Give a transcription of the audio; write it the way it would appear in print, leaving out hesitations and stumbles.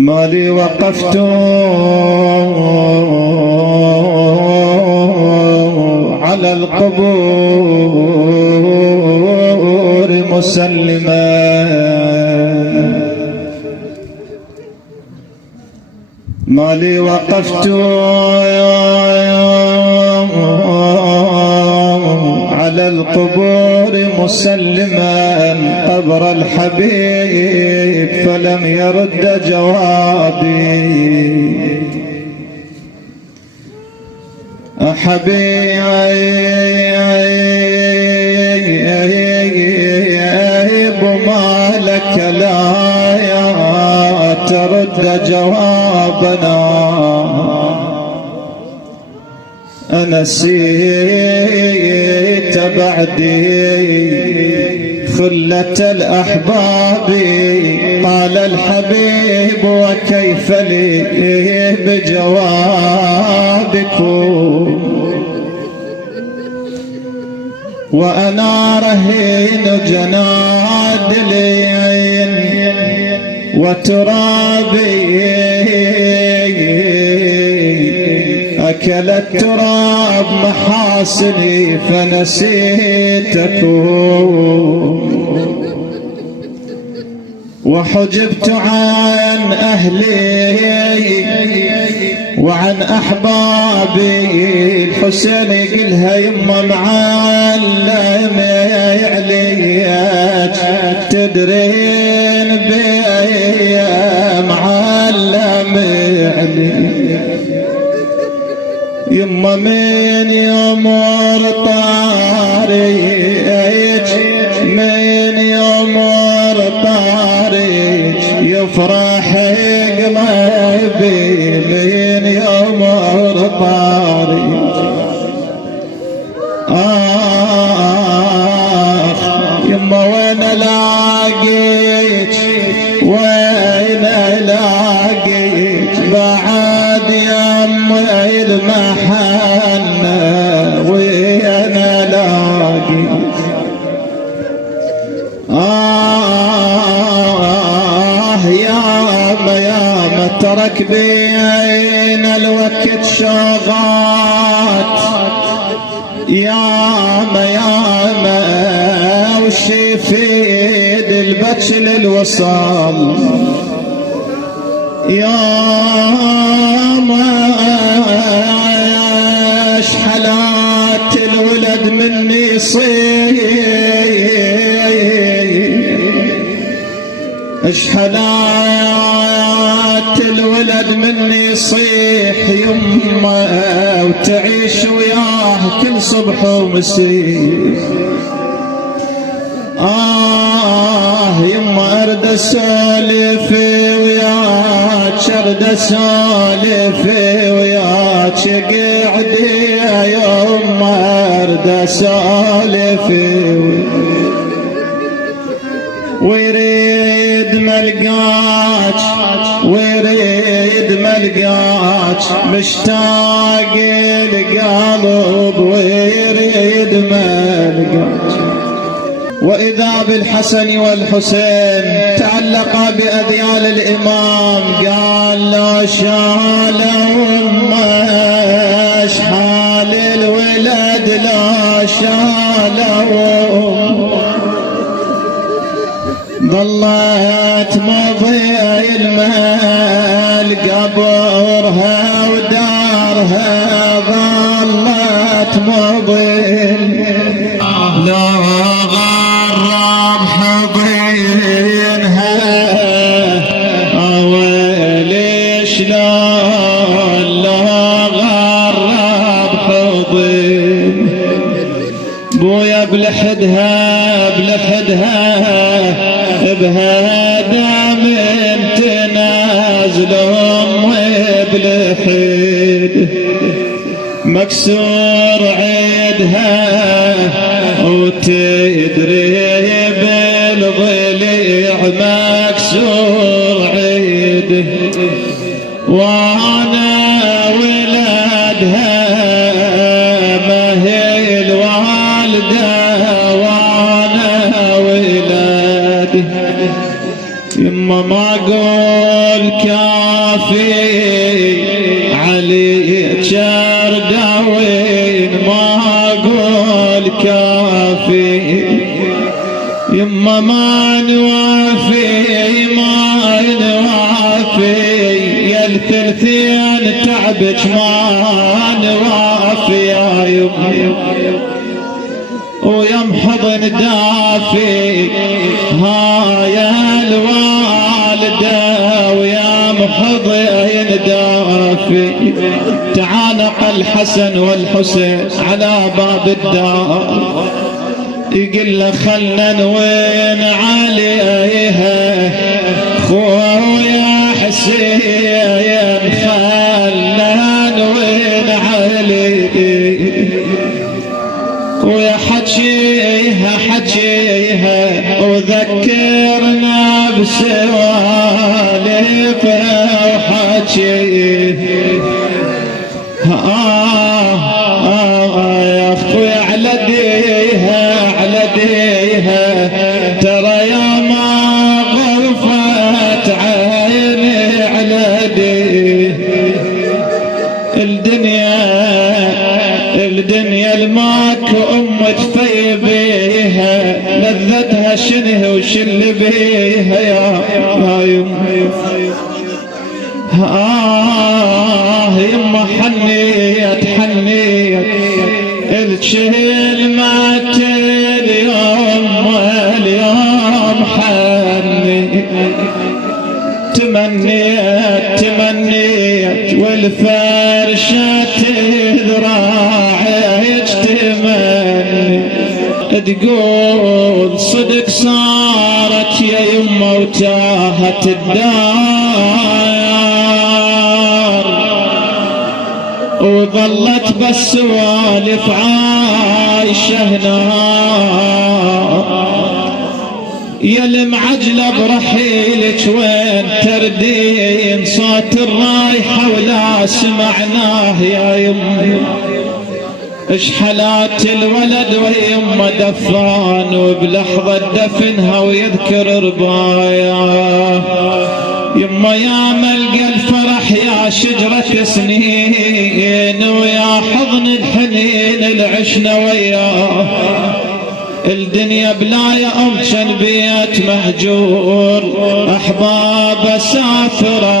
ما لي وقفت على القبور مسلما، ما لي وقفت على القبور مسلما قبر الحبيب فلم يرد جوابي. أحبيب ما لك لا ترد جوابنا، أنسيت بعدي خلة الأحباب. قال الحبيب وكيف لي بجوابكم، وأنا رهين جنادلي وترابي، أكل التراب محاسني فنسيتكم، وحجبت عن أهلي وعن أحبابي. الحسين يقلها يما معلم عليك، تدرين بيا معلم عليك يما من يوم طاريك، من يوم طاريك يفرح قلبي، من يوم طاريك يما وين لاقيك، وين لاقيك بعد يما المحنة، وين لاقيك ياما ترك بين الوقت شغات، ياما وش يفيد البكش للوصال، ياما اشحلات الولد مني اشحلات الولد مني يصيح يما، وتعيش وياه كل صبح ومسيح. يما ارد اسولف وياك، ارد اسولف وياك قعدي يا يما، ارد اسولف ويريد ملقاك، ويريد ملقاك مشتاق القلب، ويريد ملقاك. وإذا بالحسن والحسين تعلقا بأذيال الإمام، قال له شالهم أشحال الولد، لا شالهم ظلت مضي المال قبرها ودارها، ظلت مضي لا غرب حضينها، أولي شلون لا غرب حضين بويا بلحدها بلحدها بهذا من تنازلهم وبلحد مكسور عيدها، وتدري بالضليع مكسور عيد، وانا ولادها ما هي الوالده، وانا ولادها يما ما اقول كافي عليك ارداوين، ما اقول كافي يما ما نوافي، ما نوافي يا الثلثين تعبك ما نوافي يا يما، ويا محضن دافي ها يا الوالدة، ويا محضن دافي. تعانق الحسن والحسين على باب الدار، يقول له خلنا نوين عليها خويا حسين، خلنا نوين عليها، ويا حجيها حجيها وذكرنا بسوالفها وحجيها. يا اخوي على ديها على ديها، ترى يا ما غرفت عيني على ديها. الدنيا الماك تفي بيها، لذتها شنه وشل بيها يا يما حنيت حنيت الشهل مات اليوم حنيت، تمنيت والفرشة ذراعك تمني، تقول صدق صارت يا يما وتاهت الدار، وظلت بس سوالف عايشة يا المعجلة برحيلك وين تردين، صوت الرايحة ولا سمعناه يا يمي. اش حالات الولد ويما دفان، وبلحظة دفنها ويذكر ربايا. يما يا ملقى الفرح يا شجرة سنين، ويا حضن الحنين العشنا وياه. الدنيا بلا يا كان بيت مهجور، أحباب سافرة